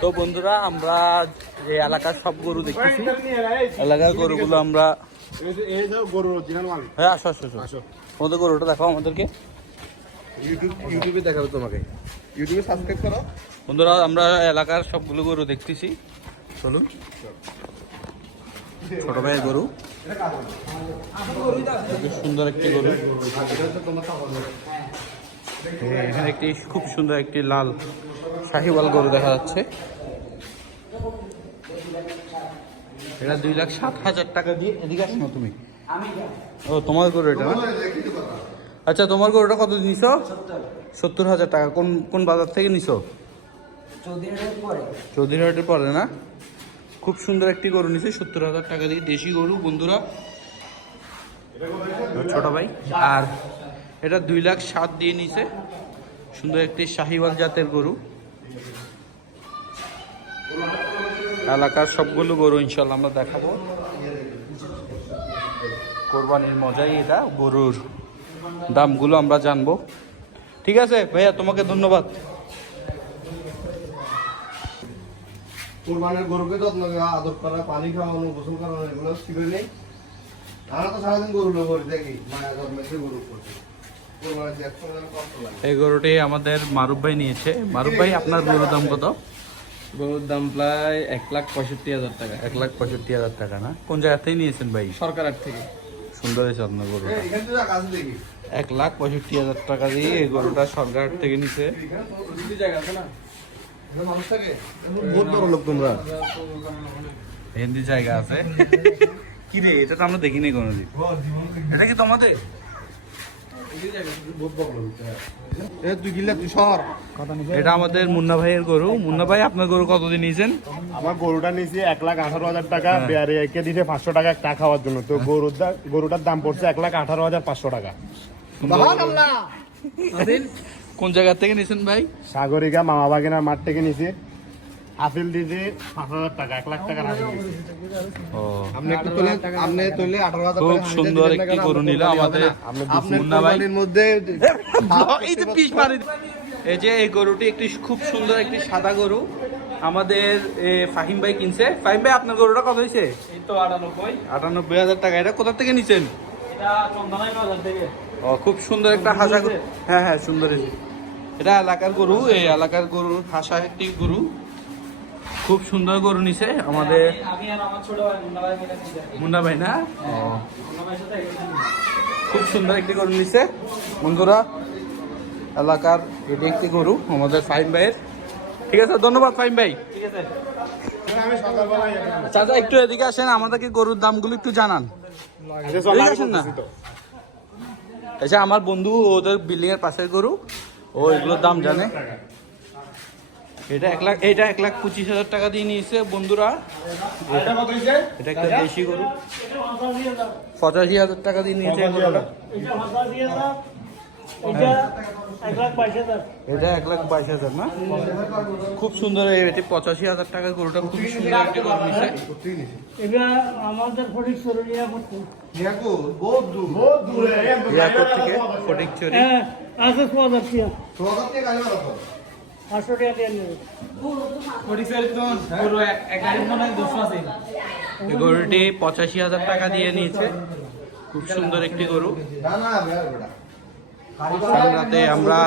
তো বন্ধুরা আমরা যে এলাকার সব গরু দেখতেছি, এলাকার গরুগুলো আমরা হ্যাঁ আসো আসো আসো তোমাদের গরুটা দেখাও আমাদেরকে, ইউটিউবে দেখাবো তোমাকে, ইউটিউবে সাবস্ক্রাইব করো। বন্ধুরা আমরা এলাকার সবগুলো গরু দেখতেছি, চলুন। ছোট ভাইয়ের গরু, সুন্দর একটি গরু, এখানে একটি খুব সুন্দর একটি লাল শাহিওয়াল গরু দেখা যাচ্ছে। এটা 2,07,000 টাকা দিয়ে। এদিকে আসো না তুমি, ও তোমার গরু এটা না? আচ্ছা তোমার গরুটা কত নিছো? 70,000 টাকা। কোন কোন বাজার থেকে নিছো? চৌধুরীহাটের পরে না? খুব সুন্দর একটি গরু নিছে 70,000 টাকা দিয়ে, দেশি গরু বন্ধুরা, ছোট ভাই। আর এটা 2,07,000 দিয়ে নিছে, সুন্দর একটি শাহিওয়াল জাতের গরু। এলাকার সবগুলো গরু ইনশাল্লাহ আমরা দেখাবো। কোরবানির মজাই এটা, গরুর দামগুলো আমরা জানবো। ঠিক আছে ভাইয়া, তোমাকে ধন্যবাদ। কোরবানির গরুকে যত্ন নেওয়া, আদর করা, পানি খাওয়ানো, গোসল করানো, এগুলো শিখে নেই। আমরা তো সারাদিন গরু লোক দেখি, মায়ের জন্মেছে গরু করছে। এই গরুটি আমাদের মারুফ ভাই নিয়েছে। মারুফ ভাই, আপনার গরুর দাম কত? গরুর দাম প্রায় 1,65,000 টাকা। 1,65,000 টাকা না? কোন জায়গা থেকে নিয়েছেন ভাই? সরকার থেকে। সুন্দর হয়েছে আপনার গরু। 1,65,000 টাকা দিয়ে এই গরুটা সরকার থেকে নিছে। হিন্দি জায়গা আছে কি রে? এটা তো আমরা দেখিনি কোনোদিন। এটা কি তোমাদের? এটা আমাদের মুন্না ভাইয়ের গরু। মুন্না ভাই, আপনার গরু কতদিন নিয়েছেন? আমার গরুটা নিয়েছি 1,18,000 টাকা, বেয়ারিকে দিতে 500 টাকা চা খাওয়ার জন্য। তো গরুটার দাম পড়ছে 1,18,500 টাকা। কোন জায়গা থেকে নিয়েছেন ভাই? সাগরিকা মামা বাগিনার মাঠ থেকে নিয়েছি। আপিল দিয়েছি 5,000 টাকা, 1,00,000 টাকার আপিল দিয়েছি। খুব সুন্দর একটি গরু নিল আমাদের মুন্না ভাই। এই যে এই গরুটি একটি খুব সুন্দর একটি সাদা গরু আমাদের ফাহিম ভাই কিনছে। ফাহিম ভাই, আপনার গরুটা কত হয়েছে? এই তো 98,000 টাকা। এটা কোথা থেকে নিছেন? এটা চন্দনাই বাজার থেকে। ও, খুব সুন্দর একটা হাসা গরু। হ্যাঁ হ্যাঁ, সুন্দর হয়েছে। এটা এলাকার গরু, এই এলাকার গরুর হাসা একটি গরু, খুব সুন্দর গরু নিছে আমাদের আমি আর আমার ছোট ভাই মুন্না ভাই না? খুব সুন্দর একটি গরু নিছে বন্ধুরা, এলাকার এটি একটি গরু আমাদের ফাহিম ভাইয়ের। ঠিক আছে, ধন্যবাদ ফাহিম ভাই। ঠিক আছে। চাচা একটু এদিকে আসেন, আমাদেরকে গরুর দামগুলো একটু জানান। এদিকে আসেন না। আচ্ছা, আমার বন্ধু ওদের বিল্ডিং এর পাশের গরু, ও এগুলোর দাম জানে। এটা 1,25,000 টাকা দিয়ে নিয়েছে বন্ধুরা। এটা একটা দেশি গরু, 85,000 টাকা দিয়ে নিয়েছে গরুটা। এটা 1,22,000 না? খুব সুন্দর। এটি 85,000 টাকা গরুটা, খুব সুন্দর একটি গরু নিয়েছে। ফটিকছড়ি। গরুটি 85,000 টাকা দিয়ে নিয়েছে, খুব সুন্দর একটি গরু। রাতে আমরা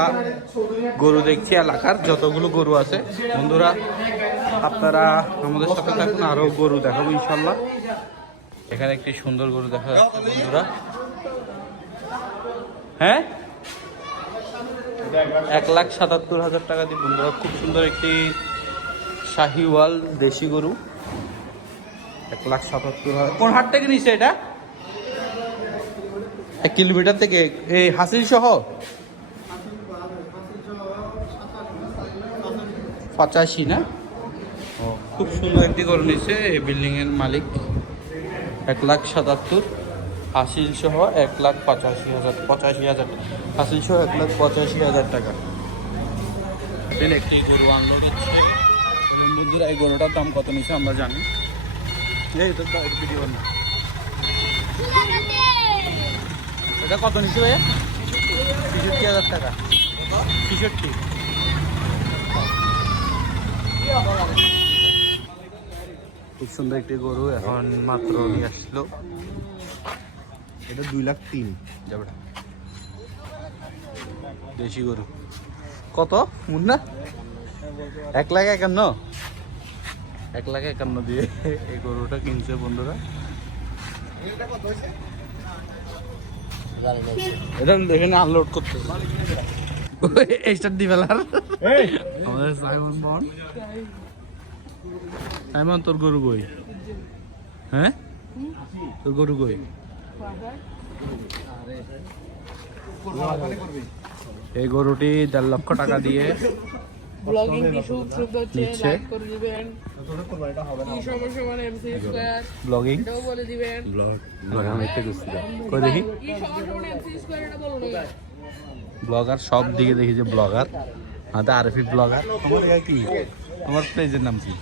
গরু দেখছি, এলাকার যতগুলো গরু আছে বন্ধুরা, আপনারা আমাদের সাথে থাকুন, আরো গরু দেখাবো ইনশাল্লাহ। এখানে একটি সুন্দর গরু দেখা যাচ্ছে বন্ধুরা। হ্যাঁ, 1,77,000 টাকা দিয়ে বন্ধুরা, খুব সুন্দর একটি শাহিওয়াল দেশি গরু। 1,77,000। কোন হাট থেকে নিচ্ছে এটা? 1 কিলোমিটার থেকে। এই হাসিল সহ 85 না? ও, খুব সুন্দর একটি গরু নিচ্ছে এই বিল্ডিং এর মালিক। 1,77,000 হাসিল সহ 1,85,000 হাসিল সহ 1,85,000 টাকা। একটি গরু আনলোড হচ্ছে বন্ধুরা। এই গরুটার দাম কত নিচ্ছে আমরা জানি। এই তো ভিডিও না, এটা কত নিচ্ছে ভাইয়া? 63,000 টাকা। 63। খুব সুন্দর একটি গরু এখন মাত্র নিয়ে আসলো। এটা 2,03,000 যাবে দেশি গরু কত মুন্না 1,51,000 1,51,000 দিয়ে এই গরুটা কিনছে বন্ধুরা। এটা এখানে আনলোড করতে স্টার্ট দি ফেলার আমাদের সাইমন বন। সাইমন তোর গরু কই? হ্যাঁ তোর গরু কই? এই গরুটি 1.5 লক্ষ টাকা দিয়ে ব্লগিং কি খুব সুন্দর হচ্ছে, নিচ্ছে। লাইক করে দিবেন। কি সমস্যা মানে এমসি স্কয়ার ব্লগিং এটাও বলে দিবেন। ব্লগ আমি একটু খুঁজছি কই দেখি কি সমস্যা মানে এমসি স্কয়ার এটা বলুন না। ব্লগার সব দিকে দেখি যে ব্লগার আমাদের আরফি ব্লগার। আমার কি আমার পেজের নাম কি?